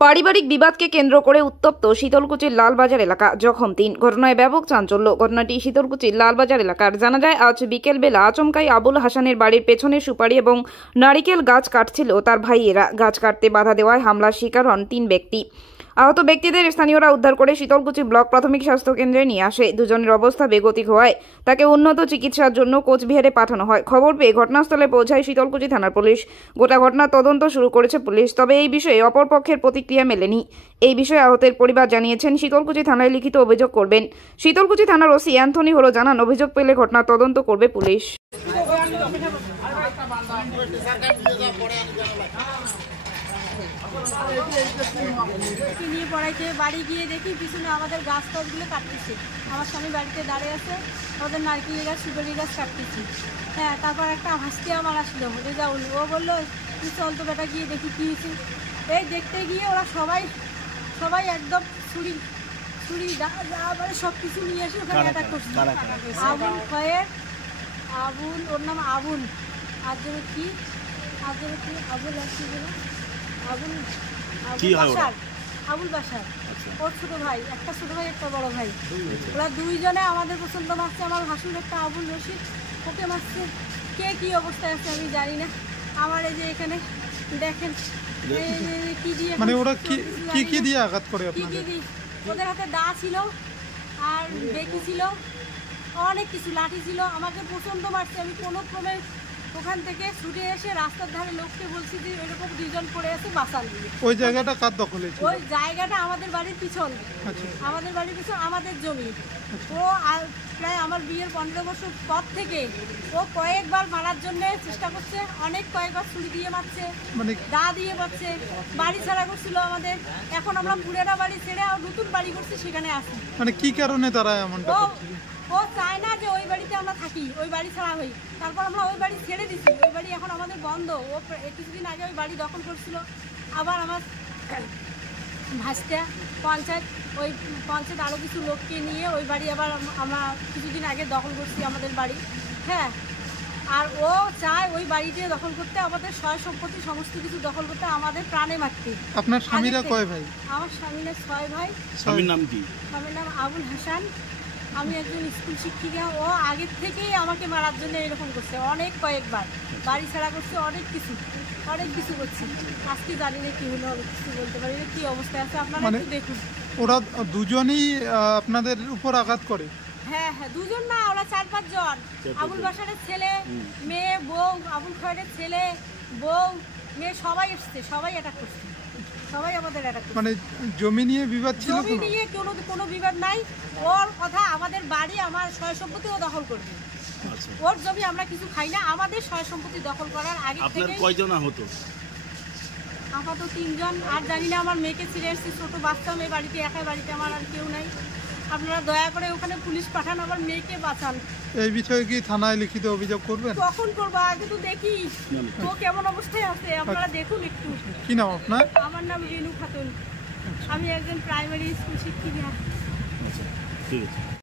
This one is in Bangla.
পারিবারিক বিবাদকে কেন্দ্র করে উত্তপ্ত শীতলকুচির লালবাজার এলাকা, জখম ৩। ঘটনায় ব্যাপক চাঞ্চল্য। ঘটনাটি শীতলকুচির লালবাজার এলাকার। জানা যায়, আজ বিকেলবেলা আচমকাই আবুল হাসানের বাড়ির পেছনে সুপারি এবং নারিকেল গাছ কাটছিল তার ভাইয়েরা। গাছ কাটতে বাধা দেওয়ায় হামলার শিকার হন ৩ ব্যক্তি। আহত ব্যক্তিদের স্থানীয়রা উদ্ধার করে শীতলকুচি ব্লক প্রাথমিক স্বাস্থ্য কেন্দ্রে নিয়ে আসে। দুজনের অবস্থা বেগতিক হওয়ায় তাকে উন্নত চিকিৎসার জন্য কোচবিহারে পাঠানো হয়। খবর পেয়ে ঘটনাস্থলে পৌঁছায় শীতলকুচি থানার পুলিশ। গোটা ঘটনার তদন্ত শুরু করেছে পুলিশ। তবে এই বিষয়ে অপরপক্ষের প্রতিক্রিয়া মেলেনি। এই বিষয়ে আহতের পরিবার জানিয়েছেন শীতলকুচি থানায় লিখিত অভিযোগ করবেন। শীতলকুচি থানার ওসি অ্যান্থনি হলো জানান, অভিযোগ পেলে ঘটনার তদন্ত করবে পুলিশ। নিয়ে পড়াইছে, বাড়ি গিয়ে দেখি পিছনে আমাদের গাছ টাছগুলো কাটতেছে। আমার স্বামী বাড়িতে দাঁড়িয়ে আছে, ওদের নারকেল গাছ সুপারি গাছ কাটতেছি। হ্যাঁ, তারপর একটা হাসতে আমার আসলো রেজাউল, ও বললো তুই চল তো বেটা, গিয়ে দেখি কী হয়েছে। এই দেখতে গিয়ে ওরা সবাই একদম ছুরি মানে সব কিছু নিয়ে এসে ওখানে অ্যাটাক করছে। আবুল খয়ের, ওর নাম আবুল, আর যেন কি আবুল বাসার, ওর ছোট ভাই, একটা ছোট ভাই একটা বড় ভাই। ওরা দুইজনে আমাদের প্রচন্ড মারছে। আমার ভাসুর একটা আবুল রশিদ, ওকে মারছে। কে কি অবস্থায় আছে আমি জানি না। আমার এই যে এখানে দেখেন কি দিয়ে, মানে ওরা কি দিয়ে আঘাত করে আপনাদের? ওদের হাতে দা ছিল আর বেকি ছিল, অনেক কিছু, লাঠি ছিল। আমাকে প্রচন্ড মারছে। আমি কোনো ক্রমে ওখান থেকে ছুটে এসে রাস্তার ধারে লোককে বলছি যে এরকম দুইজন পড়ে আছে, বাঁচান। ওই জায়গাটা কার দখলে ছিল? ওই জায়গাটা আমাদের বাড়ির পিছন। আমাদের বাড়ির পিছন আমাদের জমি। ও প্রায় আমার বিয়ের 15 বছর পর থেকে ও কয়েকবার মারার জন্য চেষ্টা করছে। কয়েকবার ছুরি দিয়ে মারছে, মানে দা দিয়ে মারছে। বাড়ি ছাড়া করছিল আমাদের। এখন আমরা পুরেরা বাড়ি ছেড়ে আর নতুন বাড়ি করছি, সেখানে আসি। মানে কি কারণে তারা এমনটা করছে? ও চায় না যে ওই বাড়িতে আমরা থাকি, ওই বাড়ি ছাড়া হই। তারপর আমরা ওই বাড়ি ছেড়ে দিছি। ওই বাড়ি এখন আমাদের বন্ধ। ও কিছুদিন আগে ওই বাড়ি দখল করছিল। আবার আমার ভাসটা পঞ্চায়েত আরও কিছু লোককে নিয়ে ওই বাড়ি আবার আমরা কিছুদিন আগে দখল করছি, আমাদের বাড়ি। হ্যাঁ, আর ও চায় ওই বাড়িতে দখল করতে, আমাদের সয় সম্পত্তি সমস্ত কিছু দখল করতে, আমাদের প্রাণে মারতে। আপনার স্বামীরা কয় ভাই? আমার স্বামীরা 6 ভাই। স্বামীর নাম কি? স্বামীর নাম আবুল হাসান। আমি একজন স্কুল শিক্ষিকা। ও আগের থেকেই আমাকে মারার জন্য এরকম করছে, কয়েকবার বাড়ি ছাড়া করছে, অনেক কিছু করছে। আজকে জানি না কি হলো, কিছু বলতে পারি না কি অবস্থায় আছে। আপনারা একটু দেখুন। ওরা দুজনেই আপনাদের উপর আঘাত করে? হ্যাঁ, দুজন না, ওরা 4-5 জন। আবুল বাসারের ছেলে, মেয়ে, বউ, আবুল খয়ের ছেলে, বউ, মেয়ে, সবাই এসছে, সবাই অ্যাটাক করছে। সবাই আমাদের অ্যাটাক করছে। মানে জমি নিয়ে বিবাদ ছিল? জমি নিয়ে কোনো বিবাদ নাই। ওর কথা, আমাদের বাড়ি, আমার সয় সম্পত্তি ও দখল করবে। ওর জমি আমরা কিছু খাই না। আমাদের সয় সম্পত্তি দখল করার আগে থেকে কয়জন হতো? আপাতত 3 জন। আর জানি না, আমার মেয়েকে ছিঁড়ে এসেছি, ছোট বাচ্চা মেয়ে বাড়িতে, একাই বাড়িতে, আমার আর কেউ নাই। আপনারা দয়া করে ওখানে পুলিশ পাঠান, আমার মেয়েকে বাঁচান। এই বিষয়ে কি থানায় লিখিত অভিযোগ করবেন? কখন করবো, আগে তো দেখি ও কেমন অবস্থায় আছে। আপনারা দেখুন একটু। কি নাম আপনার? আমার নাম রেনু খাতুন। আমি একজন প্রাইমারি স্কুল শিক্ষিকা। ঠিক আছে।